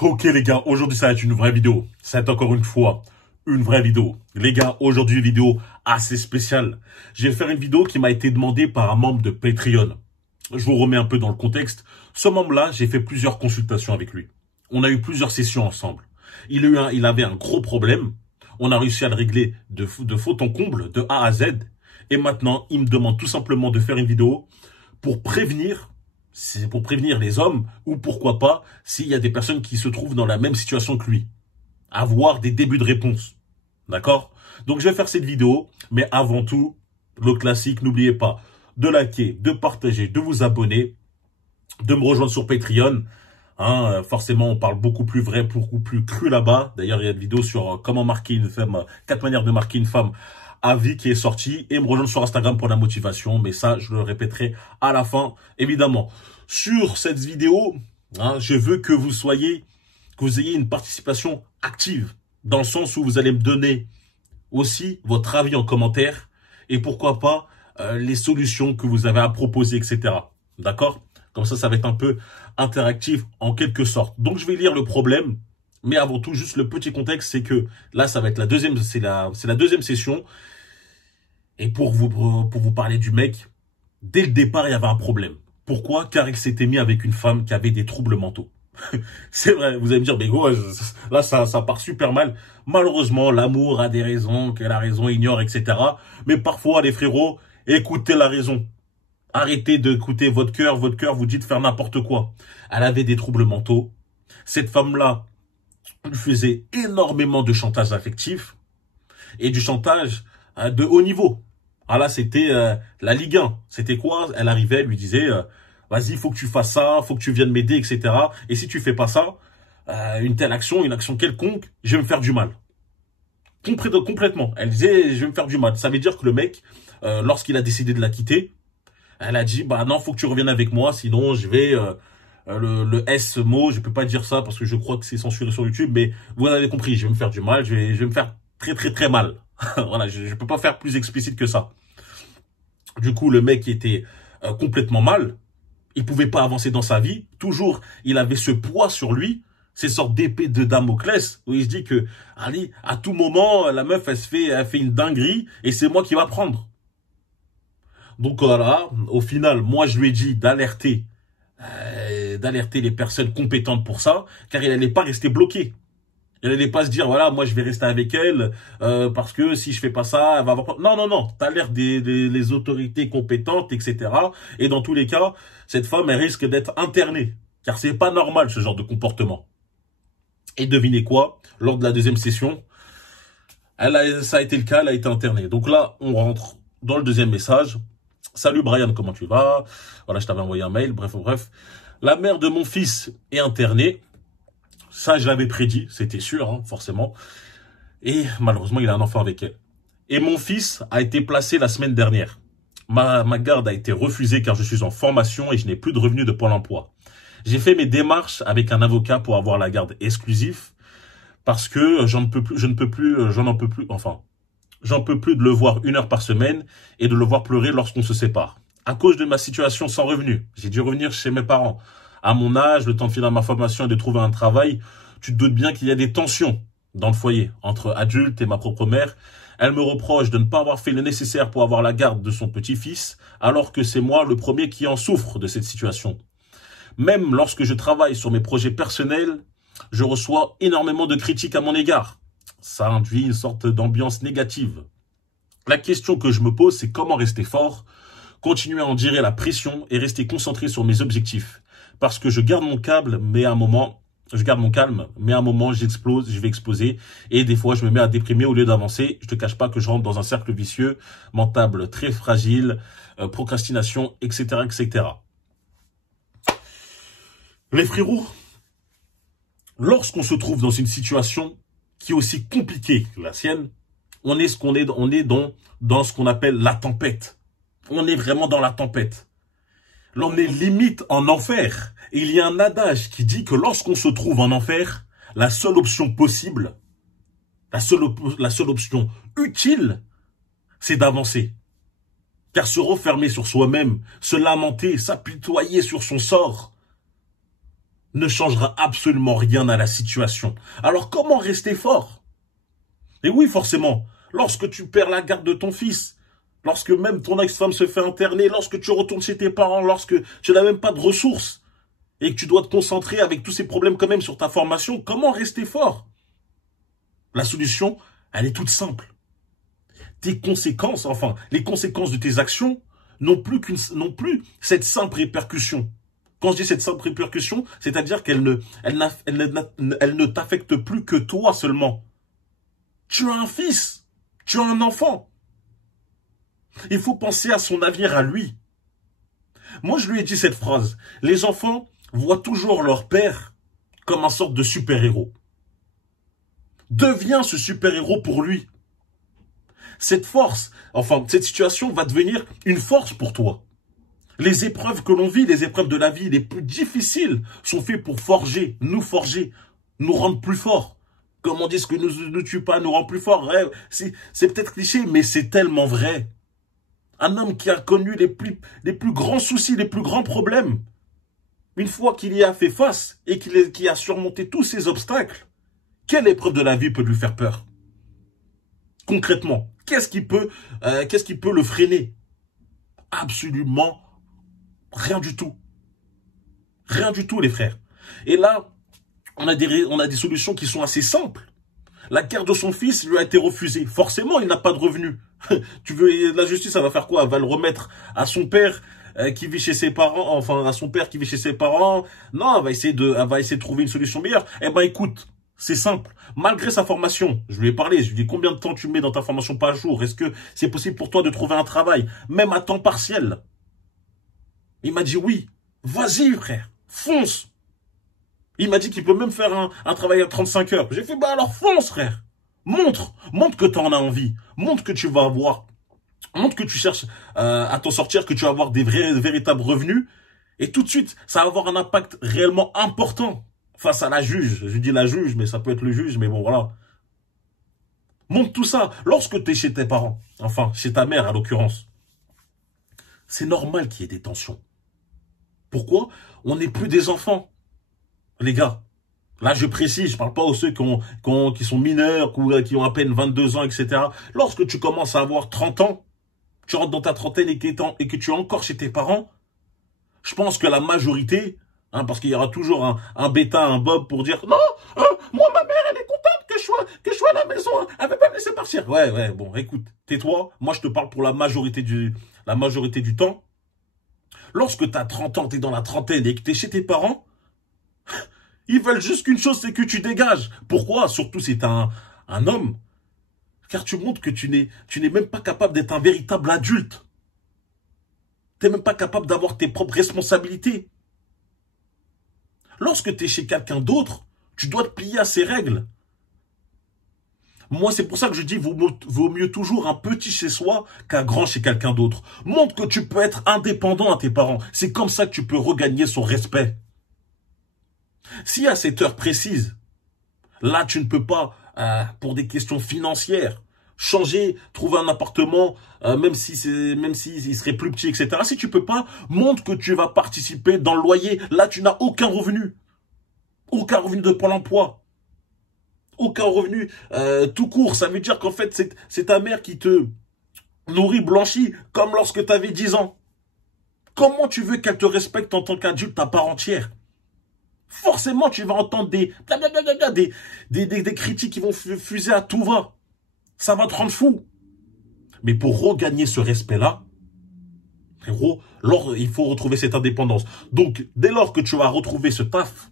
Ok les gars, aujourd'hui ça va être une vraie vidéo. Ça va être encore une fois une vraie vidéo. Les gars, aujourd'hui vidéo assez spéciale. Je vais faire une vidéo qui m'a été demandée par un membre de Patreon. Je vous remets un peu dans le contexte. Ce membre-là, j'ai fait plusieurs consultations avec lui. On a eu plusieurs sessions ensemble. Il avait un gros problème. On a réussi à le régler de fond en comble, de A à Z. Et maintenant, il me demande tout simplement de faire une vidéo pour prévenir. C'est pour prévenir les hommes, ou pourquoi pas, s'il y a des personnes qui se trouvent dans la même situation que lui. Avoir des débuts de réponse. D'accord? Donc je vais faire cette vidéo, mais avant tout, le classique, n'oubliez pas de liker, de partager, de vous abonner, de me rejoindre sur Patreon. Forcément, on parle beaucoup plus vrai, beaucoup plus cru là-bas. D'ailleurs, il y a une vidéo sur comment marquer une femme, 4 manières de marquer une femme à vie qui est sortie, et me rejoindre sur Instagram pour la motivation, mais ça, je le répéterai à la fin, évidemment. Sur cette vidéo, je veux que vous ayez une participation active, dans le sens où vous allez me donner aussi votre avis en commentaire, et pourquoi pas les solutions que vous avez à proposer, etc. D'accord? Comme ça va être un peu interactif en quelque sorte. Donc, je vais lire le problème. Mais avant tout, juste le petit contexte, c'est que là, ça va être la deuxième session. Et pour vous parler du mec, dès le départ, il y avait un problème. Pourquoi? Car il s'était mis avec une femme qui avait des troubles mentaux. C'est vrai, vous allez me dire, mais gros, là, ça part super mal. Malheureusement, l'amour a des raisons, que la raison ignore, etc. Mais parfois, les frérots, écoutez la raison. Arrêtez d'écouter votre cœur vous dit de faire n'importe quoi. Elle avait des troubles mentaux. Cette femme-là lui faisait énormément de chantage affectif et du chantage de haut niveau. Ah là, c'était la Ligue 1. C'était quoi? Elle arrivait, elle lui disait, vas-y, faut que tu fasses ça, faut que tu viennes m'aider, etc. Et si tu fais pas ça, une telle action, une action quelconque, je vais me faire du mal. Complètement. Elle disait, je vais me faire du mal. Ça veut dire que le mec, lorsqu'il a décidé de la quitter, elle a dit, bah non, faut que tu reviennes avec moi, sinon je vais... le S mot, je peux pas dire ça parce que je crois que c'est censuré sur YouTube, mais vous avez compris, je vais me faire du mal, je vais me faire très mal. Voilà, je peux pas faire plus explicite que ça. Du coup, le mec était complètement mal, il pouvait pas avancer dans sa vie, toujours il avait ce poids sur lui, ces sortes d'épée de Damoclès, où il se dit que, allez, à tout moment, la meuf, elle fait une dinguerie, et c'est moi qui va prendre. Donc voilà, au final, moi je lui ai dit d'alerter les personnes compétentes pour ça, car il n'allait pas rester bloqué. Il n'allait pas se dire, voilà, moi je vais rester avec elle, parce que si je fais pas ça, elle va avoir... Non, t'alertes les autorités compétentes, etc. Et dans tous les cas, cette femme, elle risque d'être internée, car c'est pas normal ce genre de comportement. Et devinez quoi, lors de la deuxième session, ça a été le cas, elle a été internée. Donc là, on rentre dans le deuxième message. Salut Brian, comment tu vas? Voilà, je t'avais envoyé un mail, bref. La mère de mon fils est internée. Ça, je l'avais prédit, c'était sûr, forcément. Et malheureusement, il a un enfant avec elle. Et mon fils a été placé la semaine dernière. Ma garde a été refusée car je suis en formation et je n'ai plus de revenus de Pôle emploi. J'ai fait mes démarches avec un avocat pour avoir la garde exclusive parce que j'en peux plus de le voir 1 heure par semaine et de le voir pleurer lorsqu'on se sépare. À cause de ma situation sans revenu, j'ai dû revenir chez mes parents. À mon âge, le temps de finir ma formation et de trouver un travail, tu te doutes bien qu'il y a des tensions dans le foyer entre adultes et ma propre mère. Elle me reproche de ne pas avoir fait le nécessaire pour avoir la garde de son petit-fils, alors que c'est moi le premier qui en souffre de cette situation. Même lorsque je travaille sur mes projets personnels, je reçois énormément de critiques à mon égard. Ça induit une sorte d'ambiance négative. La question que je me pose, c'est comment rester fort, continuer à endurer la pression et rester concentré sur mes objectifs. Parce que je garde mon calme, mais à un moment, j'explose, je vais exploser. Et des fois, je me mets à déprimer au lieu d'avancer. Je te cache pas que je rentre dans un cercle vicieux, mental très fragile, procrastination, etc., etc. Les frérots, lorsqu'on se trouve dans une situation qui est aussi compliquée que la sienne, on est dans ce qu'on appelle la tempête. On est vraiment dans la tempête. Là, on est limite en enfer. Et il y a un adage qui dit que lorsqu'on se trouve en enfer, la seule option possible, la seule option utile, c'est d'avancer. Car se refermer sur soi-même, se lamenter, s'apitoyer sur son sort, ne changera absolument rien à la situation. Alors comment rester fort? Et oui, forcément, lorsque tu perds la garde de ton fils, lorsque même ton ex-femme se fait interner, lorsque tu retournes chez tes parents, lorsque tu n'as même pas de ressources et que tu dois te concentrer avec tous ces problèmes quand même sur ta formation, comment rester fort? La solution, elle est toute simple. Tes conséquences, enfin, les conséquences de tes actions n'ont plus cette simple répercussion. Quand je dis cette simple répercussion, c'est-à-dire qu'elle ne t'affecte plus que toi seulement. Tu as un fils, tu as un enfant. Il faut penser à son avenir à lui. Moi, je lui ai dit cette phrase. Les enfants voient toujours leur père comme un sorte de super-héros. Deviens ce super-héros pour lui. Cette force, enfin, cette situation va devenir une force pour toi. Les épreuves que l'on vit, les épreuves de la vie les plus difficiles sont faites pour forger, nous rendre plus forts. Comme on dit, ce que nous tue pas nous rend plus forts. Ouais, c'est peut-être cliché, mais c'est tellement vrai. Un homme qui a connu les plus grands soucis, les plus grands problèmes, une fois qu'il y a fait face et qu'il a surmonté tous ces obstacles, quelle épreuve de la vie peut lui faire peur? Concrètement, qu'est-ce qui peut le freiner? Absolument rien du tout. Rien du tout, les frères. Et là, on a des solutions qui sont assez simples. La garde de son fils lui a été refusée. Forcément, il n'a pas de revenus. La justice, elle va faire quoi? Elle va le remettre à son père qui vit chez ses parents, enfin à son père qui vit chez ses parents. Non, elle va essayer de trouver une solution meilleure. Eh ben écoute, c'est simple. Malgré sa formation, je lui ai parlé, je lui ai dit combien de temps tu mets dans ta formation par jour? Est-ce que c'est possible pour toi de trouver un travail, même à temps partiel? Il m'a dit oui. Vas-y frère, fonce. Il m'a dit qu'il peut même faire un travail à 35 heures. J'ai fait, bah alors fonce frère. Montre que tu en as envie. Montre que tu vas avoir, montre que tu cherches à t'en sortir, que tu vas avoir des véritables revenus. Et tout de suite, ça va avoir un impact réellement important face à la juge. Je dis la juge, mais ça peut être le juge, mais bon voilà. Montre tout ça. Lorsque tu es chez tes parents, enfin chez ta mère à l'occurrence, c'est normal qu'il y ait des tensions. Pourquoi? On n'est plus des enfants. Les gars, là je précise, je parle pas aux ceux qui sont mineurs, ou qui ont à peine 22 ans, etc. Lorsque tu commences à avoir 30 ans, tu rentres dans ta trentaine et que tu es encore chez tes parents, je pense que la majorité, parce qu'il y aura toujours un bêta, un bob pour dire non, moi ma mère elle est contente que je sois à la maison, elle veut pas me laisser partir. Ouais, bon, écoute, tais-toi, moi je te parle pour la majorité du temps. Lorsque tu as 30 ans, tu es dans la trentaine et que tu es chez tes parents, ils veulent juste qu'une chose, c'est que tu dégages. Pourquoi? Surtout si tu es un homme. Car tu montres que tu n'es même pas capable d'être un véritable adulte. Tu n'es même pas capable d'avoir tes propres responsabilités. Lorsque tu es chez quelqu'un d'autre, tu dois te plier à ses règles. Moi, c'est pour ça que je dis, vaut mieux toujours un petit chez soi qu'un grand chez quelqu'un d'autre. Montre que tu peux être indépendant à tes parents. C'est comme ça que tu peux regagner son respect. Si à cette heure précise, là tu ne peux pas, pour des questions financières, changer, trouver un appartement, même s'il serait plus petit, etc. Si tu peux pas, montre que tu vas participer dans le loyer. Là tu n'as aucun revenu de Pôle emploi, aucun revenu tout court. Ça veut dire qu'en fait c'est ta mère qui te nourrit, blanchit, comme lorsque tu avais 10 ans. Comment tu veux qu'elle te respecte en tant qu'adulte à part entière? Forcément, tu vas entendre des critiques qui vont fuser à tout va. Ça va te rendre fou. Mais pour regagner ce respect-là, frérot, il faut retrouver cette indépendance. Donc, dès lors que tu vas retrouver ce taf,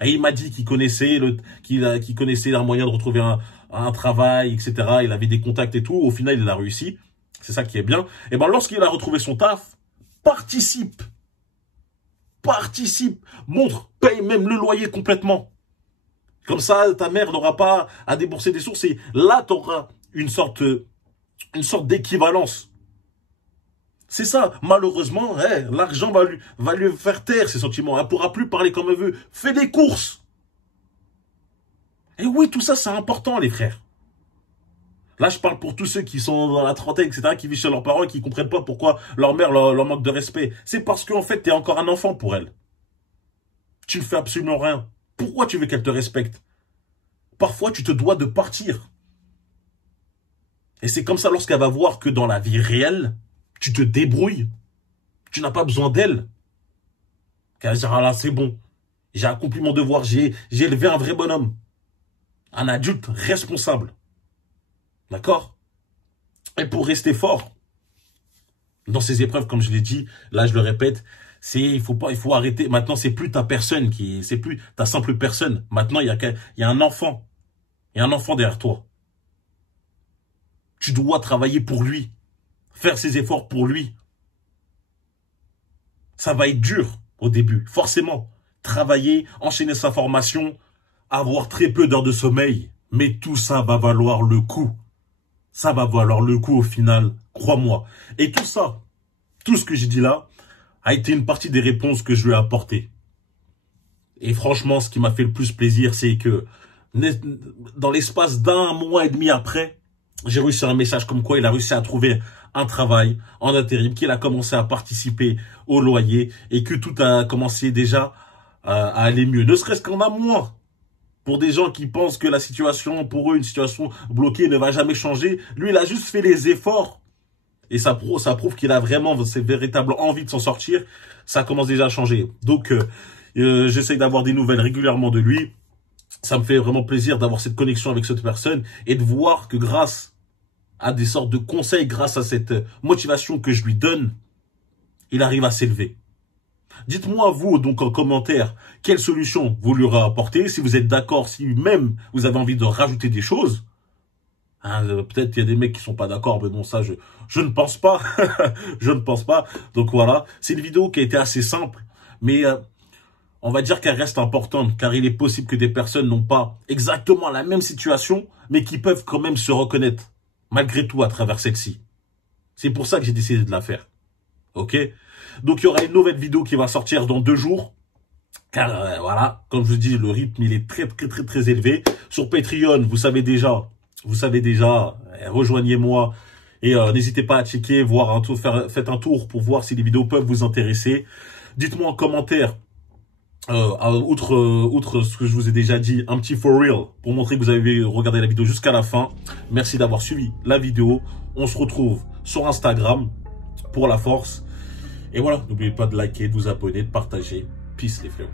et il m'a dit qu'il connaissait un moyen de retrouver un travail, etc. Il avait des contacts et tout. Au final, il a réussi. C'est ça qui est bien. Et ben, lorsqu'il a retrouvé son taf, participe, montre, paye même le loyer complètement. Comme ça, ta mère n'aura pas à débourser des sources et là, tu auras une sorte d'équivalence. C'est ça. Malheureusement, l'argent va lui faire taire ses sentiments. Elle ne pourra plus parler comme elle veut. Fais des courses. Et oui, tout ça, c'est important, les frères. Là, je parle pour tous ceux qui sont dans la trentaine, etc., qui vivent chez leurs parents et qui ne comprennent pas pourquoi leur mère leur manque de respect. C'est parce qu'en fait, tu es encore un enfant pour elle. Tu ne fais absolument rien. Pourquoi tu veux qu'elle te respecte? Parfois, tu te dois de partir. Et c'est comme ça lorsqu'elle va voir que dans la vie réelle, tu te débrouilles. Tu n'as pas besoin d'elle. Qu'elle va dire, ah là, c'est bon. J'ai accompli mon devoir. J'ai élevé un vrai bonhomme. Un adulte responsable. D'accord? Et pour rester fort, dans ces épreuves, comme je l'ai dit, là, je le répète, il faut arrêter. Maintenant, c'est plus ta personne c'est plus ta simple personne. Maintenant, il y a un enfant. Il y a un enfant derrière toi. Tu dois travailler pour lui. Faire ses efforts pour lui. Ça va être dur au début, forcément. Travailler, enchaîner sa formation, avoir très peu d'heures de sommeil. Mais tout ça va valoir le coup. Ça va valoir le coup au final, crois-moi. Et tout ça, tout ce que j'ai dit là, a été une partie des réponses que je lui ai apportées. Et franchement, ce qui m'a fait le plus plaisir, c'est que dans l'espace d'un mois et demi après, j'ai reçu un message comme quoi il a réussi à trouver un travail en intérim, qu'il a commencé à participer au loyer et que tout a commencé déjà à aller mieux. Ne serait-ce qu'en un mois. Pour des gens qui pensent que la situation, pour eux, une situation bloquée ne va jamais changer, lui, il a juste fait les efforts. Et ça prouve qu'il a vraiment cette véritable envie de s'en sortir. Ça commence déjà à changer. Donc, j'essaye d'avoir des nouvelles régulièrement de lui. Ça me fait vraiment plaisir d'avoir cette connexion avec cette personne et de voir que grâce à des sortes de conseils, grâce à cette motivation que je lui donne, il arrive à s'élever. Dites-moi, vous, donc en commentaire, quelle solution vous lui aurez apporté, si vous êtes d'accord, si même vous avez envie de rajouter des choses. Hein, peut-être qu'il y a des mecs qui sont pas d'accord, mais bon, ça, je ne pense pas. Je ne pense pas. Donc voilà, c'est une vidéo qui a été assez simple, mais on va dire qu'elle reste importante, car il est possible que des personnes n'ont pas exactement la même situation, mais qui peuvent quand même se reconnaître, malgré tout, à travers celle-ci. C'est pour ça que j'ai décidé de la faire. Ok? Donc, il y aura une nouvelle vidéo qui va sortir dans 2 jours. Car, voilà, comme je vous dis, le rythme, il est très élevé. Sur Patreon, vous savez déjà, rejoignez-moi. Et n'hésitez pas à checker, voir un tour, faites un tour pour voir si les vidéos peuvent vous intéresser. Dites-moi en commentaire, outre ce que je vous ai déjà dit, un petit for real, pour montrer que vous avez regardé la vidéo jusqu'à la fin. Merci d'avoir suivi la vidéo. On se retrouve sur Instagram pour la force. Et voilà, n'oubliez pas de liker, de vous abonner, de partager. Peace les frérots.